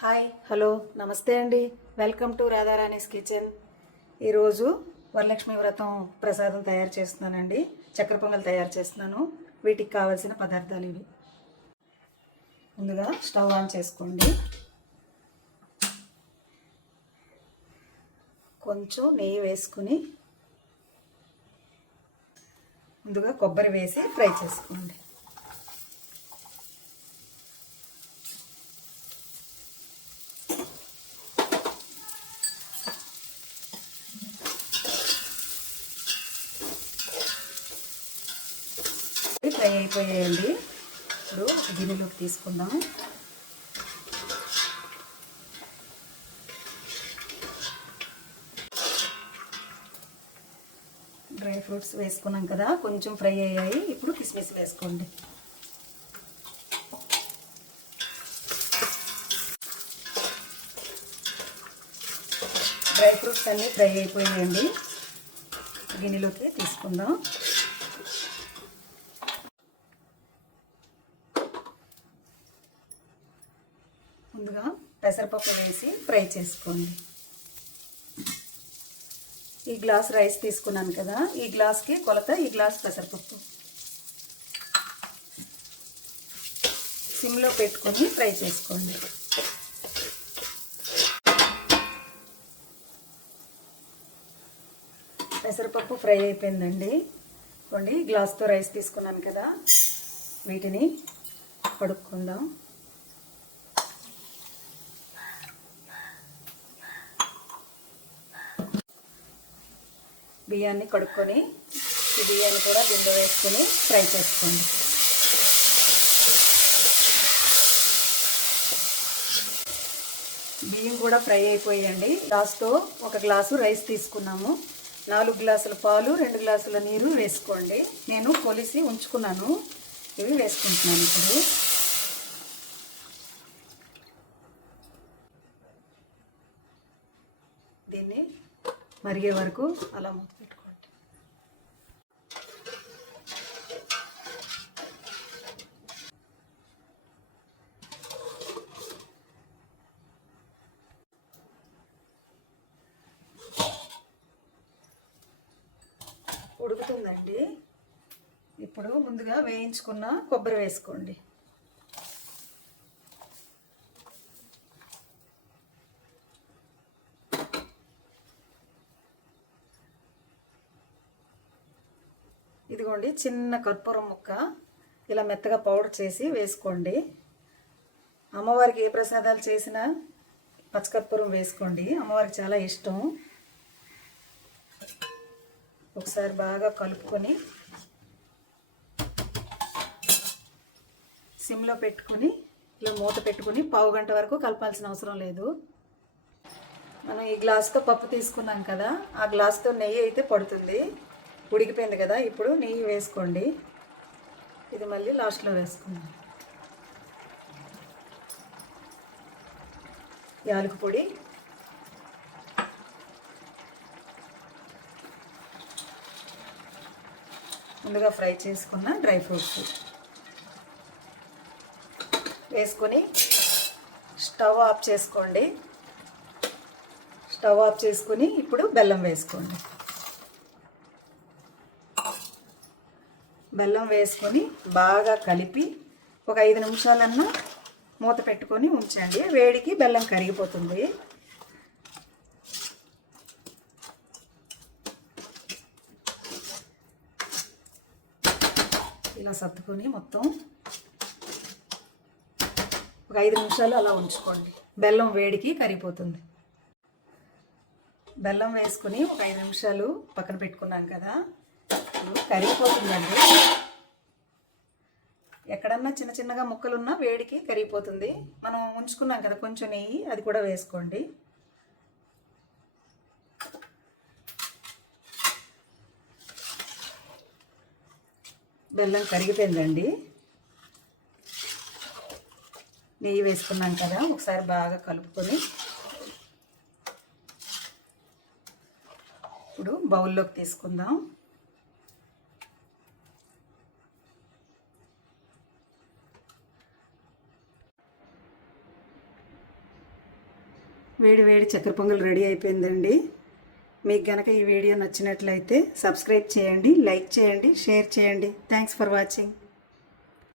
Hi hello నమస్తే అండి. Welcome to Radharani's kitchen. ఈరోజు వరలక్ష్మి వ్రతం ప్రసాదం తయారు చేస్తున్నానండి. చక్కెర పొంగల్ తయారు చేస్తున్నాను. వీటికి కావాల్సిన పదార్థాలు ఇవి. ముందుగా స్టవ్ ఆన్ చేసుకోండి. కొంచెం నెయ్యి వేసుకుని ముందుగా కొబ్బరి వేసి ఫ్రై చేసుకోండి. ఫ్రై అయిపోయాయండి. ఇప్పుడు గిన్నెలోకి తీసుకుందాం. డ్రై ఫ్రూట్స్ వేసుకున్నాం కదా, కొంచెం ఫ్రై అయ్యాయి. ఇప్పుడు కిస్మిస్ వేసుకోండి. డ్రై ఫ్రూట్స్ అన్నీ ఫ్రై అయిపోయాయండి. గిన్నెలోకి తీసుకుందాం. ముందుగా పెసరపప్పు వేసి ఫ్రై చేసుకోండి. ఈ గ్లాస్ రైస్ తీసుకున్నాను కదా, ఈ గ్లాస్కి కొలత ఈ గ్లాస్ పెసరపప్పు. సిమ్లో పెట్టుకొని ఫ్రై చేసుకోండి. పెసరపప్పు ఫ్రై అయిపోయిందండి. ఈ గ్లాస్తో రైస్ తీసుకున్నాను కదా, వీటిని కడుక్కుందాం. బియ్యాన్ని కడుక్కొని ఈ బియ్యాన్ని కూడా గిన్నె వేసుకొని ఫ్రై చేసుకోండి. బియ్యం కూడా ఫ్రై అయిపోయాయండి. గ్లాస్తో ఒక గ్లాసు రైస్ తీసుకున్నాము. 4 గ్లాసుల పాలు, 2 గ్లాసుల నీరు వేసుకోండి. నేను కొలిసి ఉంచుకున్నాను, ఇవి వేసుకుంటున్నాను. ఇప్పుడు దీన్ని మరిగే వరకు అలా మూత పెట్టుకోండి. ఉడుకుతుందండి. ఇప్పుడు ముందుగా వేయించుకున్న కొబ్బరి వేసుకోండి. ఇదిగోండి, చిన్న కర్పూరం ముక్క ఇలా మెత్తగా పౌడర్ చేసి వేసుకోండి. అమ్మవారికి ఏ ప్రసాదాలు చేసినా పచ్చకర్పూరం వేసుకోండి, అమ్మవారికి చాలా ఇష్టం. ఒకసారి బాగా కలుపుకొని సిమ్లో పెట్టుకొని ఇలా మూత పెట్టుకుని పావు గంట వరకు కలపాల్సిన అవసరం లేదు. మనం ఈ గ్లాస్తో పప్పు తీసుకున్నాం కదా, ఆ గ్లాస్తో నెయ్యి అయితే పడుతుంది. ఉడికిపోయింది కదా, ఇప్పుడు నెయ్యి వేసుకోండి. ఇది మళ్ళీ లాస్ట్లో వేసుకుందాం. యాలక పొడి, ముందుగా ఫ్రై చేసుకున్న డ్రై ఫ్రూట్స్ వేసుకొని స్టవ్ ఆఫ్ చేసుకోండి. స్టవ్ ఆఫ్ చేసుకుని ఇప్పుడు బెల్లం వేసుకోండి. బెల్లం వేసుకొని బాగా కలిపి ఒక 5 నిమిషాలన్నా మూత పెట్టుకొని ఉంచండి. వేడికి బెల్లం కరిగిపోతుంది. ఇలా సర్దుకొని మొత్తం ఒక 5 నిమిషాలు అలా ఉంచుకోండి. బెల్లం వేడికి కరిగిపోతుంది. బెల్లం వేసుకుని ఒక 5 నిమిషాలు పక్కన పెట్టుకున్నాం కదా, కరిగిపోతుందండి. ఎక్కడన్నా చిన్న చిన్నగా ముక్కలున్నా వేడికి కరిగిపోతుంది. మనం ఉంచుకున్నాం కదా కొంచెం నెయ్యి, అది కూడా వేసుకోండి. బెల్లం కరిగిపోయిందండి. నెయ్యి వేసుకున్నాం కదా, ఒకసారి బాగా కలుపుకొని ఇప్పుడు బౌల్లోకి తీసుకుందాం. వేడి వేడి చక్కెర పొంగల్ రెడీ అయిపోయిందండి. మీకు గనక ఈ వీడియో నచ్చినట్లయితే సబ్స్క్రైబ్ చేయండి, లైక్ చేయండి, షేర్ చేయండి. Thanks for watching.